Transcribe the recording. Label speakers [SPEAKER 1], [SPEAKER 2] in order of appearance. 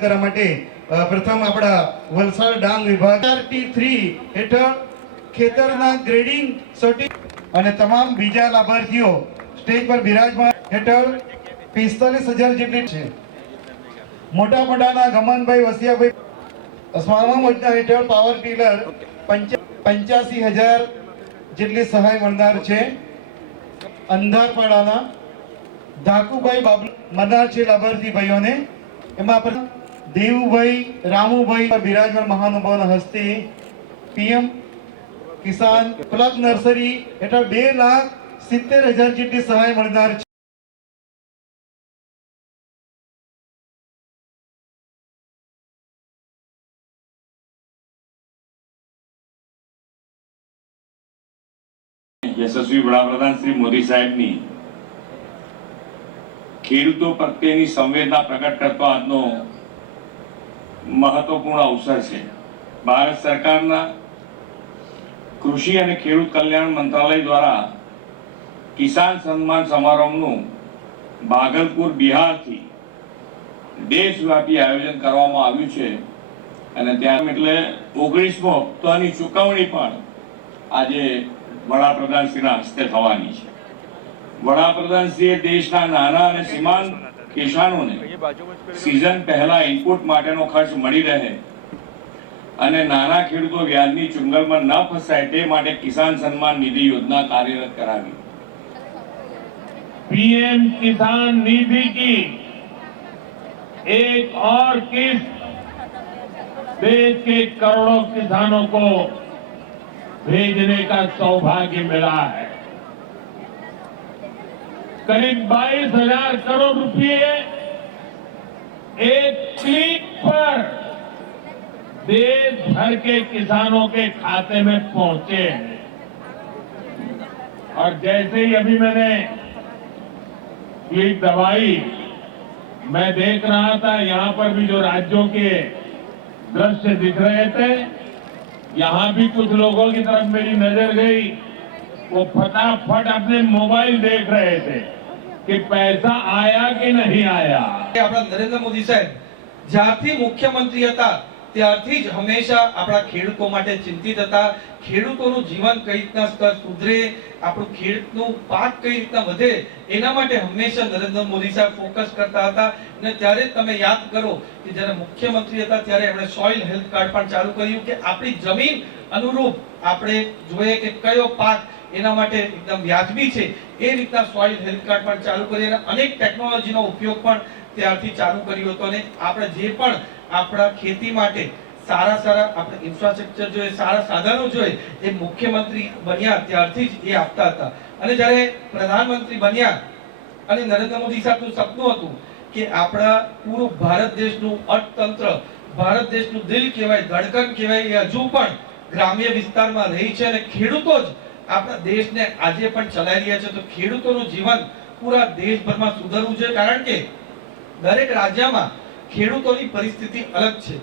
[SPEAKER 1] કરવા માટે પ્રથમ આપણા વલસાડ ડાંગ વિભાગ ટી થ્રી હેઠળ ખેતરના ગ્રેડિંગ સર્ટિ અને તમામ બીજા લાભાર્થીઓ સ્ટેજ પર બિરાજમાન હેઠળ પિસ્તાલીસ હજાર જેટલી છે. મોટા મોટાના ગમનભાઈ વસિયાભાઈ સ્વામા યોજના હેઠળ પાવર ટીલર પંચ્યાસી હજાર જેટલી સહાય મળનાર છે. અંધારપાડાના ધાકુભાઈ બાબુ મળનાર છે લાભાર્થી ભાઈઓને. એમાં પર દેવુભાઈ, રામુભાઈ બિરાજમાન મહાનુભાવના હસ્તે પીએમ કિસાન પ્લગ નર્સરી હેઠળ બે લાખ સિત્તેર હજાર જેટલી સહાય મળનાર છે.
[SPEAKER 2] યશસ્વી વડાપ્રધાન શ્રી મોદી સાહેબની ખેડૂતો પ્રત્યેની સંવેદના પ્રગટ કરતો આજનો મહત્વપૂર્ણ અવસર છે. ભારત સરકારના કૃષિ અને ખેડૂત કલ્યાણ મંત્રાલય દ્વારા કિસાન સન્માન સમારોહનું ભાગલપુર, બિહારથી દેશવ્યાપી આયોજન કરવામાં આવ્યું છે અને ત્યાં એટલે ઓગણીસમો હપ્તાની ચુકવણી પણ આજે વડાપ્રધાનશ્રીના હસ્તે થવાની છે. વડાપ્રધાન શ્રીએ દેશના નાના અને સીમાંત કિસાનોને સિઝન પહેલા ઇનપુટ માટેનો ખર્ચ મળી રહે અને નાના ખેડૂતો વ્યાજની ચુંગલમાં ન ફસાય તે માટે કિસાન સન્માન નિધિ યોજના કાર્યરત કરાવી
[SPEAKER 3] पीएम किसान निधि की एक और किस्त देश के करोड़ों किसानों को भेजने का सौभाग्य मिला है करीब बाईस हज़ार करोड़ रुपए एक क्लिक पर देश भर के किसानों के खाते में पहुँचे हैं। और जैसे ही अभी मैंने ये दवाई मैं देख रहा था, यहाँ पर भी जो राज्यों के दृश्य दिख रहे थे, यहाँ भी कुछ लोगों की तरफ़ मेरी नज़र गई। वो फटाफट अपने मोबाइल देख रहे थे कि पैसा आया कि नहीं आया
[SPEAKER 4] કે આપણા નરેન્દ્ર મોદી સાહેબ જ્યારથી મુખ્યમંત્રી હતા ત્યારથી જ હંમેશા આપણા ખેડૂતો માટે ચિંતિત હતા ખેડૂતોનું જીવન કઈ રીતના સ્તર સુધરે આપણું ખેડૂતનું પાક કઈ રીતના વધે એના માટે હંમેશા નરેન્દ્ર મોદી સાહેબ ફોકસ કરતા હતા અને ત્યારે જ તમે યાદ કરો કે જ્યારે મુખ્યમંત્રી હતા ત્યારે એમણે સોઇલ હેલ્થ કાર્ડ પણ ચાલુ કર્યું કે આપણી જમીન અનુરૂપ આપણે જોઈએ કે કયો પાક એના માટે એકદમ વ્યાજબી છે. એ રીતના સોઇલ હેલ્થ કાર્ડ પણ ચાલુ કરી અને અનેક ટેકનોલોજીનો ઉપયોગ પણ ત્યારથી ચાલુ કર્યો હતો અને આપણે જે પણ આપણા ખેતી માટે સારા સારા આપણે ઇન્ફ્રાસ્ટ્રક્ચર જોઈએ, સારા સાધનો જોઈએ, એ મુખ્યમંત્રી બન્યા ત્યારથી જ એ આપતા હતા. અને જ્યારે પ્રધાનમંત્રી બન્યા અને નરેન્દ્ર મોદી સાહેબનું સપનું હતું કે આપણા પૂરું ભારત દેશનું અર્થતંત્ર, ભારત દેશનું દિલ કહેવાય, ધડકન કહેવાય એ હજુ પણ ગ્રામ્ય વિસ્તારમાં રહી છે અને ખેડૂતો જ આપણા દેશને આજે પણ ચલાવી રહ્યા છે. તો ખેડૂતોનું જીવન પૂરા દેશભરમાં સુધરવું જોઈએ. કારણ કે દરેક રાજ્યમાં ખેડૂતોની પરિસ્થિતિ અલગ છે.